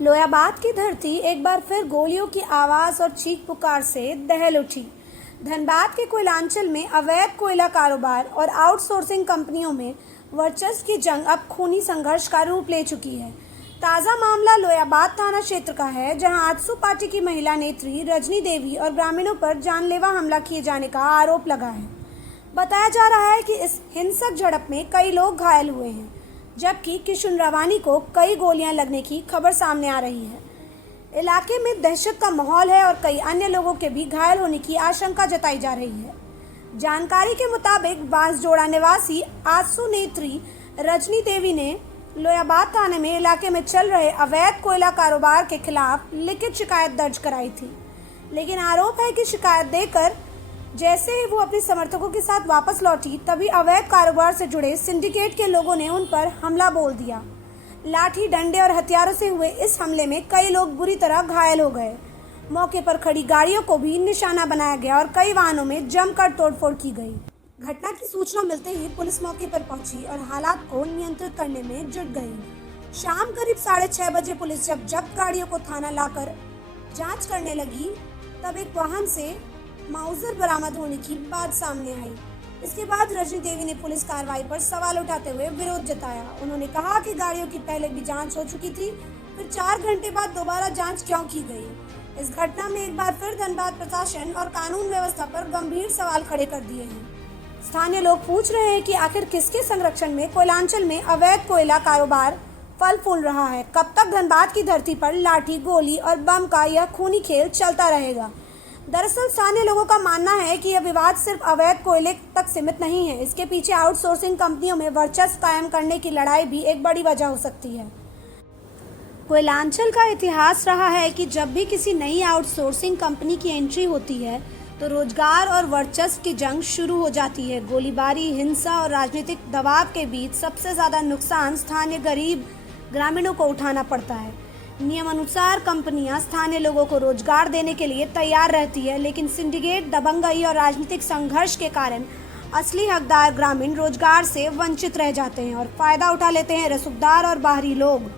लोयाबाद की धरती एक बार फिर गोलियों की आवाज और चीख पुकार से दहल उठी। धनबाद के कोयलांचल में अवैध कोयला कारोबार और आउटसोर्सिंग कंपनियों में वर्चस्व की जंग अब खूनी संघर्ष का रूप ले चुकी है। ताज़ा मामला लोयाबाद थाना क्षेत्र का है, जहां आजसू पार्टी की महिला नेत्री रजनी देवी और ग्रामीणों पर जानलेवा हमला किए जाने का आरोप लगा है। बताया जा रहा है कि इस हिंसक झड़प में कई लोग घायल हुए हैं, जबकि किशुन रवानी को कई गोलियां लगने की खबर सामने आ रही है। इलाके में दहशत का माहौल है और कई अन्य लोगों के भी घायल होने की आशंका जताई जा रही है। जानकारी के मुताबिक बांसजोड़ा निवासी आजसू नेत्री रजनी देवी ने लोयाबाद थाने में इलाके में चल रहे अवैध कोयला कारोबार के खिलाफ लिखित शिकायत दर्ज कराई थी, लेकिन आरोप है कि शिकायत देकर जैसे ही वो अपने समर्थकों के साथ वापस लौटी, तभी अवैध कारोबार से जुड़े सिंडिकेट के लोगों ने उन पर हमला बोल दिया। लाठी, डंडे और हथियारों से हुए इस हमले में कई लोग बुरी तरह घायल हो गए। मौके पर खड़ी गाड़ियों को भी निशाना बनाया गया और कई वाहनों में जमकर तोड़फोड़ की गई। घटना की सूचना मिलते ही पुलिस मौके पर पहुंची और हालात को नियंत्रित करने में जुट गई। शाम करीब 6:30 बजे पुलिस जब जब्त गाड़ियों को थाना लाकर जांच करने लगी, तब एक वाहन से माउजर बरामद होने की बात सामने आई। इसके बाद रजनी देवी ने पुलिस कार्रवाई पर सवाल उठाते हुए विरोध जताया। उन्होंने कहा कि गाड़ियों की पहले भी जांच हो चुकी थी, फिर 4 घंटे बाद दोबारा जांच क्यों की गई। इस घटना में एक बार फिर धनबाद प्रशासन और कानून व्यवस्था पर गंभीर सवाल खड़े कर दिए हैं। स्थानीय लोग पूछ रहे हैं कि आखिर किसके संरक्षण में कोयलांचल में अवैध कोयला कारोबार फल फूल रहा है। कब तक धनबाद की धरती पर लाठी, गोली और बम का यह खूनी खेल चलता रहेगा। दरअसल स्थानीय लोगों का मानना है कि यह विवाद सिर्फ अवैध कोयले तक सीमित नहीं है। इसके पीछे आउटसोर्सिंग कंपनियों में वर्चस्व कायम करने की लड़ाई भी एक बड़ी वजह हो सकती है। कोयलांचल का इतिहास रहा है कि जब भी किसी नई आउटसोर्सिंग कंपनी की एंट्री होती है तो रोजगार और वर्चस्व की जंग शुरू हो जाती है। गोलीबारी, हिंसा और राजनीतिक दबाव के बीच सबसे ज्यादा नुकसान स्थानीय गरीब ग्रामीणों को उठाना पड़ता है। नियम अनुसार कंपनियां स्थानीय लोगों को रोजगार देने के लिए तैयार रहती है, लेकिन सिंडिकेट, दबंगई और राजनीतिक संघर्ष के कारण असली हकदार ग्रामीण रोजगार से वंचित रह जाते हैं और फायदा उठा लेते हैं रसूखदार और बाहरी लोग।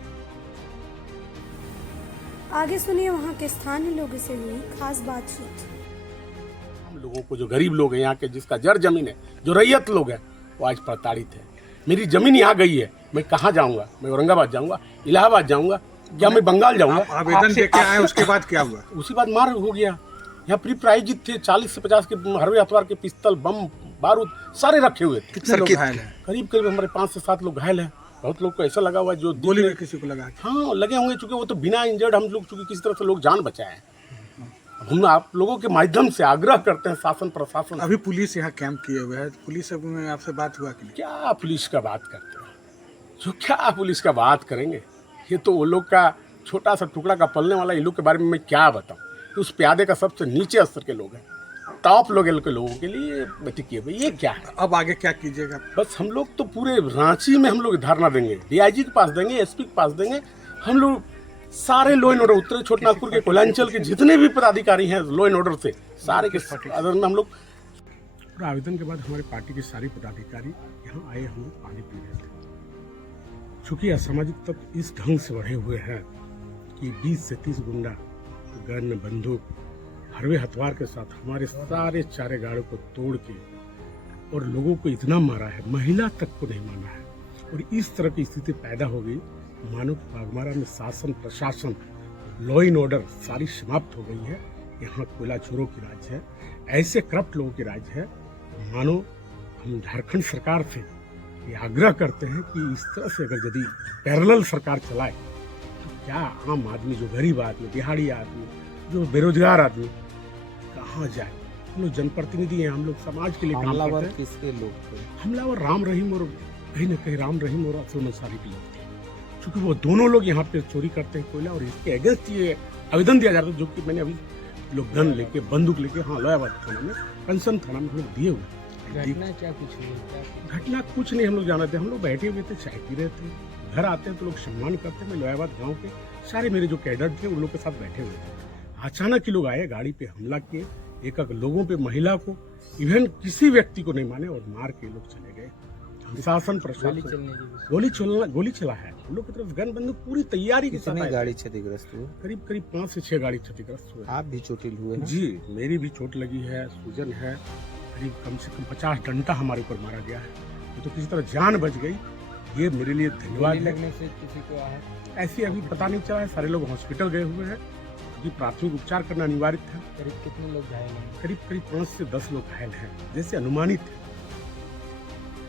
आगे सुनिए वहां के स्थानीय लोगों से हुई खास बातचीत। हम लोगों को, जो गरीब लोग हैं यहाँ के, जिसका जड़ जमीन है, जो रैयत लोग हैं, वो आज प्रताड़ित है। मेरी जमीन यहाँ गई है, मैं कहाँ जाऊँगा? मैं औरंगाबाद जाऊँगा, इलाहाबाद जाऊँगा, या मैं बंगाल जाऊँगा? आवेदन देके आए, उसके बाद क्या हुआ? उसी बाद मार हो गया। यहाँ प्री प्राइजित थे, 40 से 50 के हरवे हथवार के पिस्तल, बम, बारूद सारे रखे हुए थे। कितने लोग घायल हैं? करीब हमारे 5 से 7 लोग घायल हैं। बहुत लोग को ऐसा लगा हुआ है जो गोली में किसी को लगा? हाँ, लगे होंगे, चूंकि वो तो बिना इंजर्ड, हम लोग चूंकि किसी तरह से लोग जान बचाए हैं। हम आप लोगों के माध्यम से आग्रह करते हैं शासन प्रशासन। अभी पुलिस यहाँ कैंप किए हुए है, पुलिस में आपसे बात हुआ कि नहीं? क्या पुलिस का बात करते हैं? जो क्या पुलिस का बात करेंगे? ये तो वो लोग का छोटा सा टुकड़ा का पलने वाला, ये लोग के बारे में मैं क्या बताऊं। तो उस प्यादे का सबसे नीचे स्तर के लोग हैं, टॉप लेवल के लोगों के लिए बैठक किए भाई, ये क्या है? अब आगे क्या कीजिएगा? बस हम लोग तो पूरे रांची में हम लोग धरना देंगे, DIG के पास देंगे, SP के पास देंगे। हम लोग सारे लॉ एंड ऑर्डर, उत्तरी छोटनागपुर के कोयलांचल के जितने भी पदाधिकारी हैं लॉ एंड ऑर्डर से, सारे के आदर में हम लोग। आवेदन के बाद हमारी पार्टी के सारे पदाधिकारी यहाँ आए, हम लोग पानी पी रहे थे। चूंकि असामाजिक तत्व इस ढंग से बढ़े हुए हैं कि 20 से 30 गुंडा गन, बंदूक, हरवे हथवार के साथ हमारे सारे चारे गाड़ियों को तोड़ के और लोगों को इतना मारा है, महिला तक को नहीं माना है। और इस तरह की स्थिति पैदा हो गई, मानो बागमारा में शासन प्रशासन, लॉ एंड ऑर्डर सारी समाप्त हो गई है। यहाँ कोयला चोरों की राज है, ऐसे करप्ट लोगों की राज है। मानो हम झारखंड सरकार से ये आग्रह करते हैं कि इस तरह से अगर यदि पैरेलल सरकार चलाए तो क्या आम आदमी, जो गरीब आदमी, दिहाड़ी आदमी, जो बेरोजगार आदमी कहाँ जाए? हम लोग जनप्रतिनिधि हैं, हम लोग समाज के लिए काम करते हैं। किसके लोग थे? हमलावर राम रहीम और कहीं न कहीं राम रहीम और अफसर अंसारी के लोग थे। क्योंकि वो दोनों लोग यहाँ पे चोरी करते हैं कोयला, और इसके अगेंस्ट ये आवेदन दिया जाता है, जो कि मैंने अभी लोग गन लेके, बंदूक लेके, हाँ, लोयाबाद थाना में, कंसन थाना में हम लोग दिए हुए। घटना क्या कुछ हुई? घटना कुछ नहीं, हम लोग जाना थे, हम लोग बैठे हुए थे, चाय पी रहे थे। घर आते हैं तो लोग सम्मान करते हैं। मैं लोयाबाद गांव के सारे मेरे जो कैडर थे उन लोग के साथ बैठे हुए थे। अचानक ही लोग आए, गाड़ी पे हमला किए, एक लोगों पे, महिला को, इवन किसी व्यक्ति को नहीं माने, और मार के लोग चले गए। शासन गोली प्रशासन चलने की भी- गोली चला है। हम लोग की तरफ गन बंदूक पूरी तैयारी के साथ कितनी आए। गाड़ी क्षतिग्रस्त हुई? करीब करीब 5 से 6 गाड़ी क्षतिग्रस्त हुए। आप भी चोटिल हुए हैं? जी, मेरी भी चोट लगी है, सूजन है। करीब कम से कम 50 डंडा हमारे ऊपर मारा गया है। ये तो किसी तरह जान बच गई, ये मेरे लिए धन्यवाद गोली है। लगने से किसी को आहत? ऐसी अभी पता नहीं चला है। सारे लोग हॉस्पिटल गए हुए हैं क्योंकि प्राथमिक उपचार करना अनिवार्य था। करीब कितने लोग घायल हैं? करीब करीब 5 से 10 लोग घायल हैं, जैसे अनुमानित है।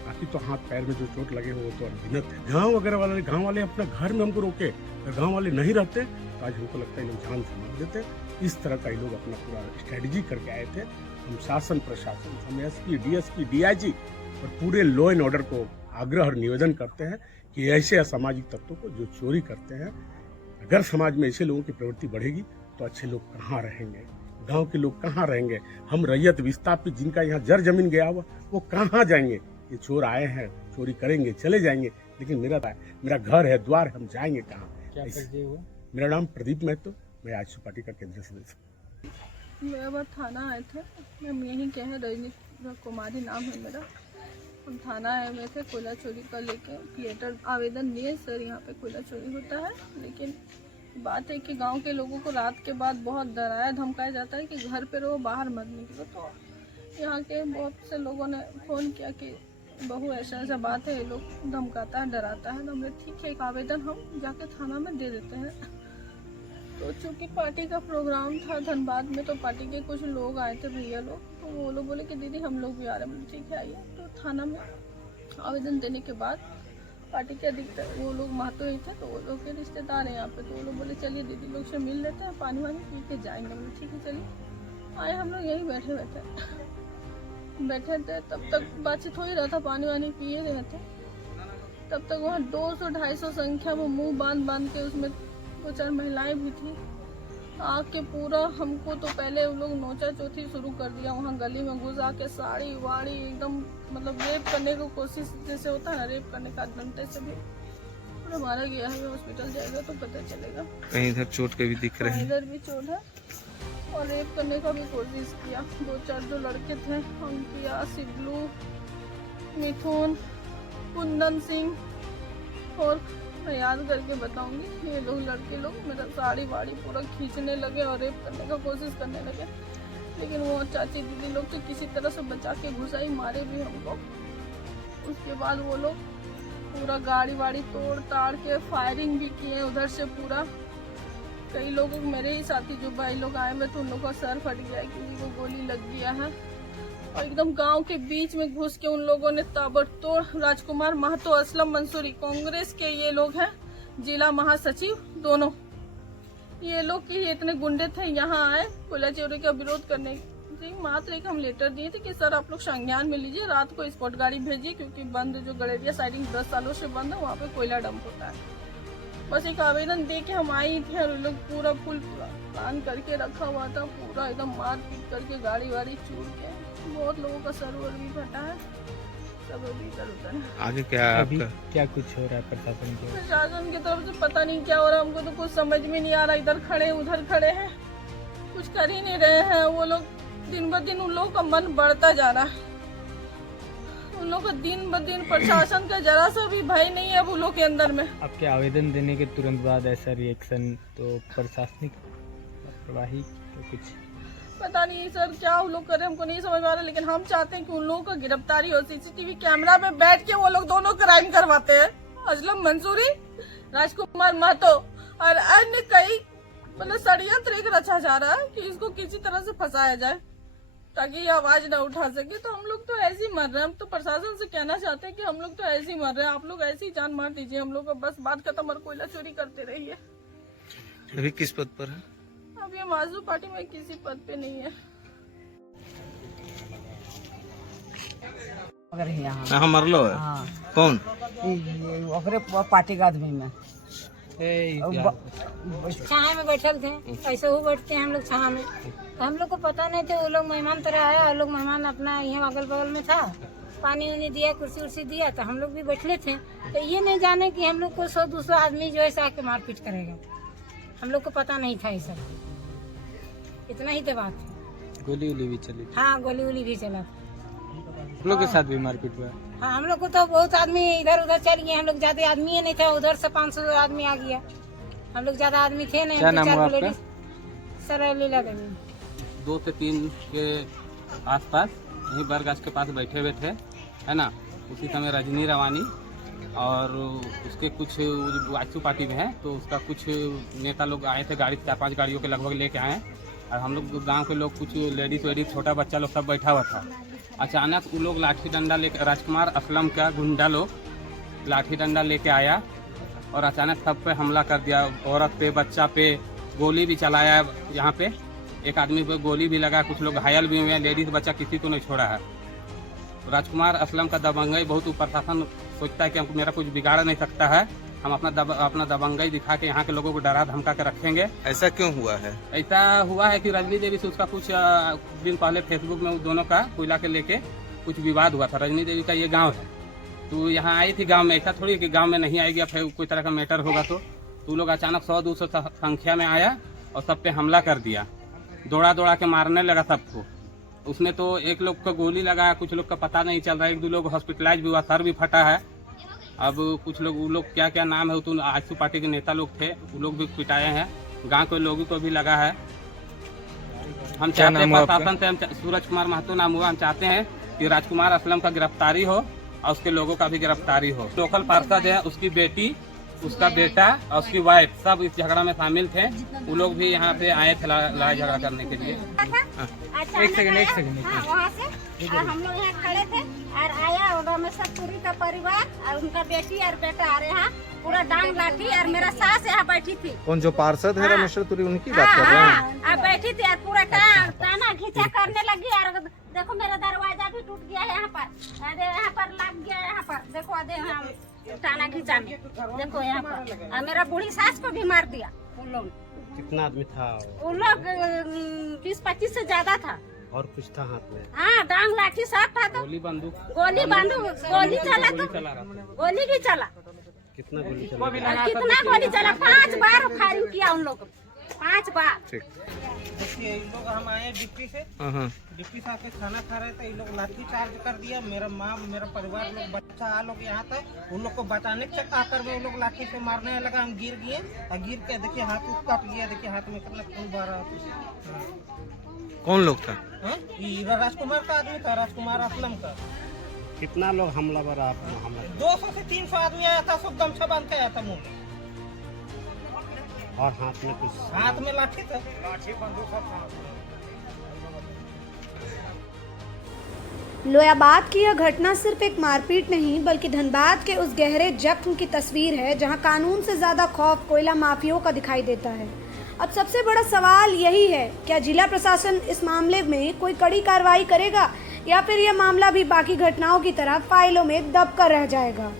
बाकी तो हाथ पैर में जो चोट लगे हो वो तो अनगिनत है। गांव वाले अपना घर में हमको रोके, अगर गांव वाले नहीं रहते तो आज हमको लगता है ये लोग जान से मार देते। इस तरह का ये लोग अपना पूरा स्ट्रेटजी करके आए थे। हम शासन प्रशासन, हम एसपी, डीएसपी, डीआईजी और पूरे लॉ एंड ऑर्डर को आग्रह और निवेदन करते हैं कि ऐसे असामाजिक तत्वों को जो चोरी करते हैं, अगर समाज में ऐसे लोगों की प्रवृत्ति बढ़ेगी तो अच्छे लोग कहाँ रहेंगे, गांव के लोग कहाँ रहेंगे। हम रैयत विस्थापित जिनका यहाँ जर जमीन गया हुआ वो कहाँ जाएंगे। ये चोर आए हैं, चोरी करेंगे, चले जाएंगे, लेकिन मेरा घर है, द्वार है, हम जाएंगे कहाँ। क्या परिचय हुआ? मेरा नाम प्रदीप महतो, मैं आजसू पार्टी का केंद्रीय सदस्य हूँ। मेरा थाना आए थे, हम यहीं के हैं, रजनी कुमारी नाम है मेरा। हम थाना आए हुए थे कोयला चोरी का लेके लेटर आवेदन दिए, सर यहाँ पे कोयला चोरी होता है। लेकिन बात है कि गांव के लोगों को रात के बाद बहुत डराया धमकाया जाता है कि घर पे रहो, बाहर मत निकलो। तो यहाँ के बहुत से लोगों ने फ़ोन किया कि बहू ऐसा बात है, ये लोग धमकाता है, डराता है। तो हमने ठीक है, एक आवेदन हम जाके थाना में दे देते हैं। तो चूँकि पार्टी का प्रोग्राम था धनबाद में, तो पार्टी के कुछ लोग आए थे, भैया लोग, तो वो लोग बोले कि दीदी हम लोग भी आ रहे हैं। ठीक है आइए। तो थाना में आवेदन देने के बाद पार्टी के अधिकतर वो लोग महतो ही थे, तो वो लोग के रिश्तेदार हैं यहाँ पे, तो वो लोग बोले चलिए दीदी लोग से मिल लेते हैं, पानी वानी पी के जाएंगे। बोले ठीक है चलिए। आए हम लोग यहीं बैठे थे, तब तक बातचीत हो ही रहा था, पानी वानी पिए रहे थे। तब तक वहाँ 200-250 संख्या में मुंह बांध के उसमें 2-4 महिलाएं भी थी। आके पूरा हमको तो पहले वो लोग नोचा चोथी शुरू कर दिया। वहाँ गली में घुस आके साड़ी वाड़ी एकदम मतलब रेप करने की कोशिश जैसे होता है ना, रेप करने का डंडे से भी पूरा मारा गया है। हॉस्पिटल जाएगा तो पता चलेगा। कहीं इधर चोट के भी दिख रहे हैं। इधर भी चोट है और रेप करने का भी कोशिश किया। 2-4 जो लड़के थे, अंकिया, सिब्लू, मिथुन, कुंदन सिंह, और मैं याद करके बताऊंगी, ये लोग लड़के लोग मेरा साड़ी वाड़ी पूरा खींचने लगे और रेप करने का कोशिश करने लगे। लेकिन वो चाची दीदी लोग तो किसी तरह से बचा के घुसाई, मारे भी हमको। उसके बाद वो लोग पूरा गाड़ी वाड़ी तोड़ ताड़ के फायरिंग भी किए उधर से पूरा। कई लोगों को, मेरे ही साथी जो भाई लोग आए हुए थे, उन लोगों का सर फट गया, किसी को गोली लग गया है। और एकदम गांव के बीच में घुस के उन लोगों ने ताबड़तोड़, राजकुमार महतो, असलम मंसूरी, कांग्रेस के ये लोग हैं, जिला महासचिव दोनों, ये लोग की इतने गुंडे थे, यहाँ आए कोयला चोरी का विरोध करने। मात्र एक हम लेटर दिए थे कि सर आप लोग संज्ञान में लीजिए, रात को स्पॉट गाड़ी भेजिए, क्योंकि बंद जो गड़ेरिया साइडिंग 10 सालों से बंद है, वहाँ पे कोयला डंप होता है। बस एक आवेदन दे के हम आई थे और लोग पूरा फुल प्लान करके रखा हुआ था, पूरा एकदम मार पीट करके गाड़ी वाड़ी चूर के। बहुत लोगों का सर वर भी फटा है, सब अभी इधर उधर है। आगे क्या अभी आपका? क्या कुछ हो रहा है प्रशासन की ओर? प्रशासन की तरफ से पता नहीं क्या हो रहा है, हमको तो कुछ समझ में नहीं आ रहा। इधर खड़े उधर खड़े हैं, कुछ कर ही नहीं रहे हैं। वो लोग दिन ब दिन, उन लोगों का मन बढ़ता जा रहा है। उन लोग का दिन ब दिन प्रशासन का जरा सा भी भय नहीं है वो लोग के अंदर में। आपके आवेदन देने के तुरंत बाद ऐसा रिएक्शन, तो प्रशासनिक लापरवाही तो कुछ पता नहीं सर क्या वो लोग कर रहे हैं, हमको नहीं समझ में आ रहा। लेकिन हम चाहते हैं कि उन लोगों का गिरफ्तारी हो। सीसीटीवी कैमरा में बैठ के वो लोग दोनों क्राइम करवाते हैं, असलम मंसूरी, राजकुमार महतो, और अन्य कई मतलब षड्यंत्र एक रचा जा रहा है कि इसको किसी तरह से फंसाया जाए ताकि ये आवाज ना उठा सके। तो हम लोग तो ऐसे ही मर रहे हैं। हम तो प्रशासन से कहना चाहते हैं कि हम लोग तो ऐसे ही मर रहे हैं, आप लोग ऐसे ही जान मार दीजिए हम लोग को, बस बात खत्म और कोयला चोरी करते रहिए। अभी किस पद पर है? अब ये माजू पार्टी में किसी पद पे नहीं है। अगर यहाँ हाँ मरलो है। हाँ कौन? ये ओकरे पार्टी का आदमी में छाया में बैठल थे, ऐसे हो बैठते हैं हम लोग छाया में। तो हम लोग को पता नहीं थे, वो लोग मेहमान तरह आया, और लोग मेहमान अपना यहाँ अगल बगल में था, पानी वानी दिया, कुर्सी उर्सी दिया, तो हम लोग भी बैठले थे। तो ये नहीं जाने कि हम लोग को 100-200 आदमी जो है आके मारपीट करेगा, हम लोग को पता नहीं था ये सब। इतना ही तो बात है। गोली उली भी चली? हाँ गोली उली भी चला। आप लोग के साथ भी मारपीट हुआ? हाँ, हम लोग को तो बहुत आदमी इधर उधर चल गए, हम लोग ज्यादा आदमी ही नहीं थे, उधर से 500 आदमी आ गया, हम लोग ज्यादा आदमी थे नहीं। क्या नाम हुआ आपका? सर लीला देवी। 2 से 3 के आसपास यहीं बरगाछ के पास बैठे हुए थे, है ना। उसी समय रजनी रवानी और उसके कुछ वाचू पार्टी में है, तो उसका कुछ नेता लोग आए थे, गाड़ी 4-5 गाड़ियों के लगभग लेके आए, और हम लोग गांव के लोग कुछ लेडीज वेडीज छोटा बच्चा लोग सब बैठा हुआ था। अचानक वो लोग लाठी डंडा लेकर, राजकुमार असलम का गुंडा लोग लाठी डंडा लेके आया और अचानक सब पे हमला कर दिया, औरत पे, बच्चा पे, गोली भी चलाया। यहाँ पे एक आदमी पे गोली भी लगा, कुछ लोग घायल भी हुए हैं, लेडीज बच्चा किसी को नहीं छोड़ा है। राजकुमार असलम का दबंगई बहुत, प्रशासन सोचता है कि हमको मेरा कुछ बिगाड़ नहीं सकता है, हम अपना दबंगई दिखा के यहाँ के लोगों को डरा धमका के रखेंगे। ऐसा क्यों हुआ है? ऐसा हुआ है कि रजनी देवी से उसका कुछ दिन पहले फेसबुक में उन दोनों का कोयला के लेके कुछ विवाद हुआ था। रजनी देवी का ये गांव है, तो यहाँ आई थी गांव में, ऐसा थोड़ी कि गांव में नहीं आएगी, फिर कोई तरह का मैटर होगा तो लोग अचानक 100-200 संख्या में आया और सब पे हमला कर दिया, दौड़ा के मारने लगा सबको। उसने तो एक लोग को गोली लगाया, कुछ लोग का पता नहीं चल रहा है, 1-2 लोग हॉस्पिटलाइज भी हुआ, सर भी फटा है। अब कुछ लोग, वो लोग क्या नाम है, तो आजसू पार्टी के नेता लोग थे, वो लोग भी पिटाए हैं, गांव के लोगों को भी लगा है। हम चाहते हैं प्रशासन से, हम सूरज कुमार महतो नाम हुआ, हम चाहते हैं कि राजकुमार असलम का गिरफ्तारी हो और उसके लोगों का भी गिरफ्तारी हो। लोकल पार्षद है, उसकी बेटी, उसका बेटा और उसकी वाइफ सब इस झगड़ा में शामिल थे, वो लोग भी यहाँ पे आए थे लड़ाई झगड़ा करने के लिए। एक सेकंड। हाँ, वहाँ से और हम लोग यहाँ खड़े थे और आया और रमेश पुरी का परिवार और उनका बेटी और बेटा आ रहे हैं, पूरा डांग लाठी, और मेरा सास यहाँ बैठी थी। कौन जो पार्षद है रमेश तुरी, उनकी बात कर रहे हैं? हाँ, बैठी थी और पूरा टाना खींचा करने लगी, और देखो मेरा दरवाजा भी टूट गया है यहाँ पर लग गया, यहाँ पर देखो, टाना खींचा में देखो यहाँ पर, और मेरा बूढ़ी सास को भी मार दिया उन लोग। कितना आदमी था? उन लोग 20-25 से ज्यादा था। और कुछ था हाथ में? हाँ, डांग लाठी सब था, तो गोली बंदूक गोली चला, तो गोली भी चला। कितना गोली चला? कितना गोली चला? 5 बार फायरिंग किया उन लोग, 5 बार। देखिए, इन लोग हम आए डिप्टी से, डिप्टी से आके खाना खा रहे थे, इन लोग लाठी चार्ज कर दिया, मेरा माँ, मेरा परिवार लोग, बच्चा आ लोग यहाँ था, उन लोग को बचाने के चक्कर आकर में उन लोग लाठी से मारने लगा, हम गिर गए, और गिर के देखिए हाथ कट गया, देखिए हाथ में कितना खून बह रहा था। कौन लोग था? ये राजकुमार का आदमी था, राजकुमार असलम का। कितना लोग हमलावर आप? 200 से 300 आदमी आया था, सब गमछा बांध के आया था मुँह में, और हाथ में कुछ? हाथ में लाठी था, लाठी बंदूक था। लोयाबाद की यह घटना सिर्फ एक मारपीट नहीं, बल्कि धनबाद के उस गहरे जख्म की तस्वीर है जहां कानून से ज्यादा खौफ कोयला माफियाओं का दिखाई देता है। अब सबसे बड़ा सवाल यही है, क्या जिला प्रशासन इस मामले में कोई कड़ी कार्रवाई करेगा, या फिर यह मामला भी बाकी घटनाओं की तरह फाइलों में दब कर रह जाएगा?